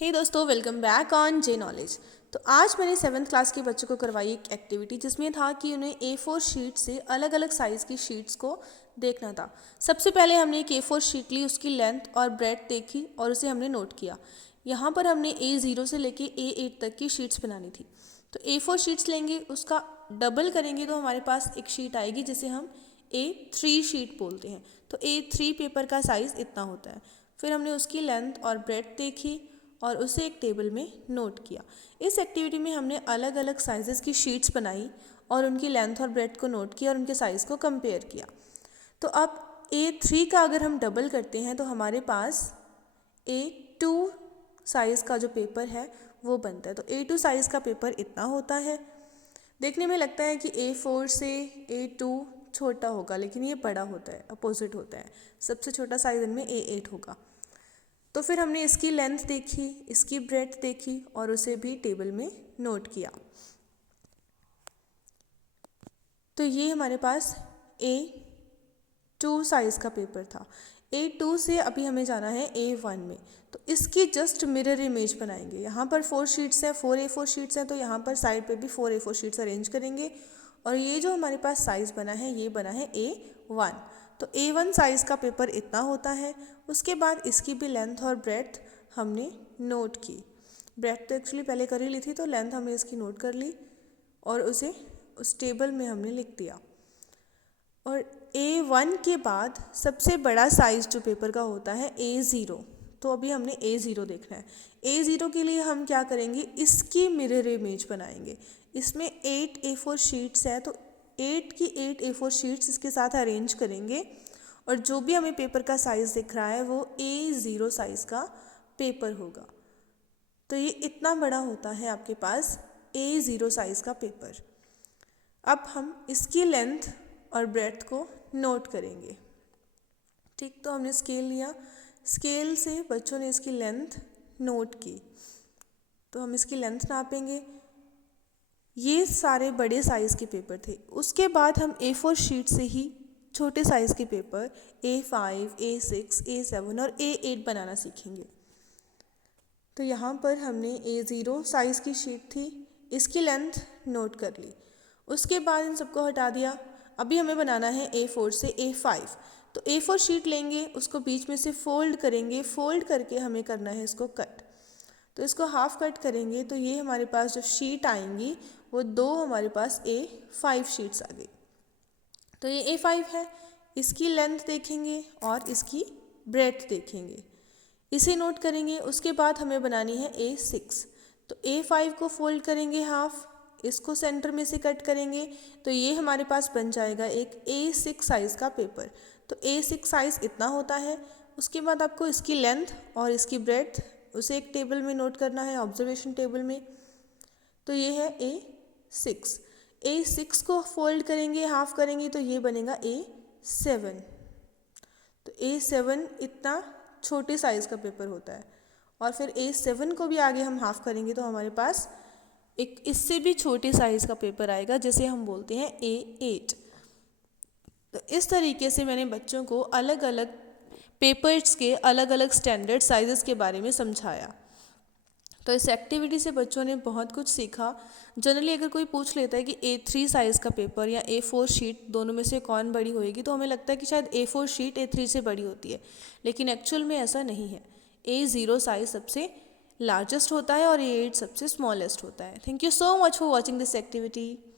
हे दोस्तों, welcome back on J knowledge. तो आज मैंने 7th क्लास के बच्चों को करवाई एक एक्टिविटी जिसमें था कि उन्हें A4 शीट से अलग अलग साइज़ की शीट्स को देखना था। सबसे पहले हमने एक A4 शीट ली, उसकी लेंथ और ब्रेड्थ देखी और उसे हमने नोट किया। यहाँ पर हमने A0 से लेके A8 तक की शीट्स बनानी थी। तो A4 शीट्स लेंगे, उसका डबल करेंगे तो हमारे पास एक शीट आएगी जिसे हम A3 शीट बोलते हैं। तो A3 पेपर का साइज़ इतना होता है। फिर हमने उसकी लेंथ और ब्रेड्थ देखी और उसे एक टेबल में नोट किया। इस एक्टिविटी में हमने अलग अलग साइज़ेस की शीट्स बनाई और उनकी लेंथ और ब्रेड्थ को नोट किया और उनके साइज़ को कंपेयर किया। तो अब A3 का अगर हम डबल करते हैं तो हमारे पास A2 साइज़ का जो पेपर है वो बनता है। तो A2 साइज़ का पेपर इतना होता है। देखने में लगता है कि A4 से A2 छोटा होगा, लेकिन ये बड़ा होता है, अपोजिट होता है। सबसे छोटा साइज़ इनमें A8 होगा। तो फिर हमने इसकी लेंथ देखी, इसकी ब्रेड्थ देखी और उसे भी टेबल में नोट किया। तो ये हमारे पास A2 साइज़ का पेपर था। A2 से अभी हमें जाना है A1 में। तो इसकी जस्ट मिरर इमेज बनाएंगे। यहाँ पर 4 शीट्स हैं, 4 A4 शीट्स हैं, तो यहाँ पर साइड पे भी 4 A4 शीट्स अरेंज करेंगे और ये जो हमारे पास साइज़ बना है ये बना है A1। तो A1 साइज़ का पेपर इतना होता है। उसके बाद इसकी भी लेंथ और ब्रेड्थ हमने नोट की। ब्रेड्थ तो एक्चुअली पहले कर ही ली थी, तो लेंथ हमने इसकी नोट कर ली और उसे उस टेबल में हमने लिख दिया। और A1 के बाद सबसे बड़ा साइज़ जो पेपर का होता है A0। तो अभी हमने A0 देखना है। A0 के लिए हम क्या करेंगे, इसकी मिरर इमेज बनाएंगे। इसमें 8 A4 शीट्स है, तो 8 की 8 A4 शीट्स इसके साथ अरेंज करेंगे और जो भी हमें पेपर का साइज़ दिख रहा है वो A0 साइज़ का पेपर होगा। तो ये इतना बड़ा होता है आपके पास A0 साइज़ का पेपर। अब हम इसकी लेंथ और ब्रेड्थ को नोट करेंगे। ठीक, तो हमने स्केल लिया, स्केल से बच्चों ने इसकी लेंथ नोट की। तो हम इसकी लेंथ नापेंगे। ये सारे बड़े साइज़ के पेपर थे। उसके बाद हम A4 शीट से ही छोटे साइज़ के पेपर A5, A6, A7 और A8 बनाना सीखेंगे। तो यहाँ पर हमने A0 साइज़ की शीट थी, इसकी लेंथ नोट कर ली। उसके बाद इन सबको हटा दिया। अभी हमें बनाना है A4 से A5। तो A4 शीट लेंगे, उसको बीच में से फोल्ड करेंगे, फोल्ड करके हमें करना है इसको कट। तो इसको हाफ कट करेंगे तो ये हमारे पास जो शीट आएंगी वो दो हमारे पास A5 शीट्स आ गई। तो ये A5 है, इसकी लेंथ देखेंगे और इसकी ब्रेड्थ देखेंगे, इसे नोट करेंगे। उसके बाद हमें बनानी है A6। तो A5 को फोल्ड करेंगे हाफ, इसको सेंटर में से कट करेंगे तो ये हमारे पास बन जाएगा एक A6 साइज़ का पेपर। तो A6 साइज़ इतना होता है। उसके बाद आपको इसकी लेंथ और इसकी ब्रेड्थ उसे एक टेबल में नोट करना है, ऑब्जर्वेशन टेबल में। तो ये है A6। A6 को फोल्ड करेंगे, हाफ करेंगे तो ये बनेगा A7। तो A7 इतना छोटे साइज़ का पेपर होता है। और फिर A7 को भी आगे हम हाफ करेंगे तो हमारे पास एक इससे भी छोटे साइज़ का पेपर आएगा जिसे हम बोलते हैं A8। तो इस तरीके से मैंने बच्चों को अलग अलग पेपर्स के अलग अलग स्टैंडर्ड साइज़ेस के बारे में समझाया। तो इस एक्टिविटी से बच्चों ने बहुत कुछ सीखा। जनरली अगर कोई पूछ लेता है कि A3 साइज़ का पेपर या A4 शीट दोनों में से कौन बड़ी होएगी, तो हमें लगता है कि शायद A4 शीट A3 से बड़ी होती है, लेकिन एक्चुअल में ऐसा नहीं है। A0 साइज़ सबसे लार्जेस्ट होता है और A8 सबसे स्मॉलेस्ट होता है। Thank you so much for watching this activity.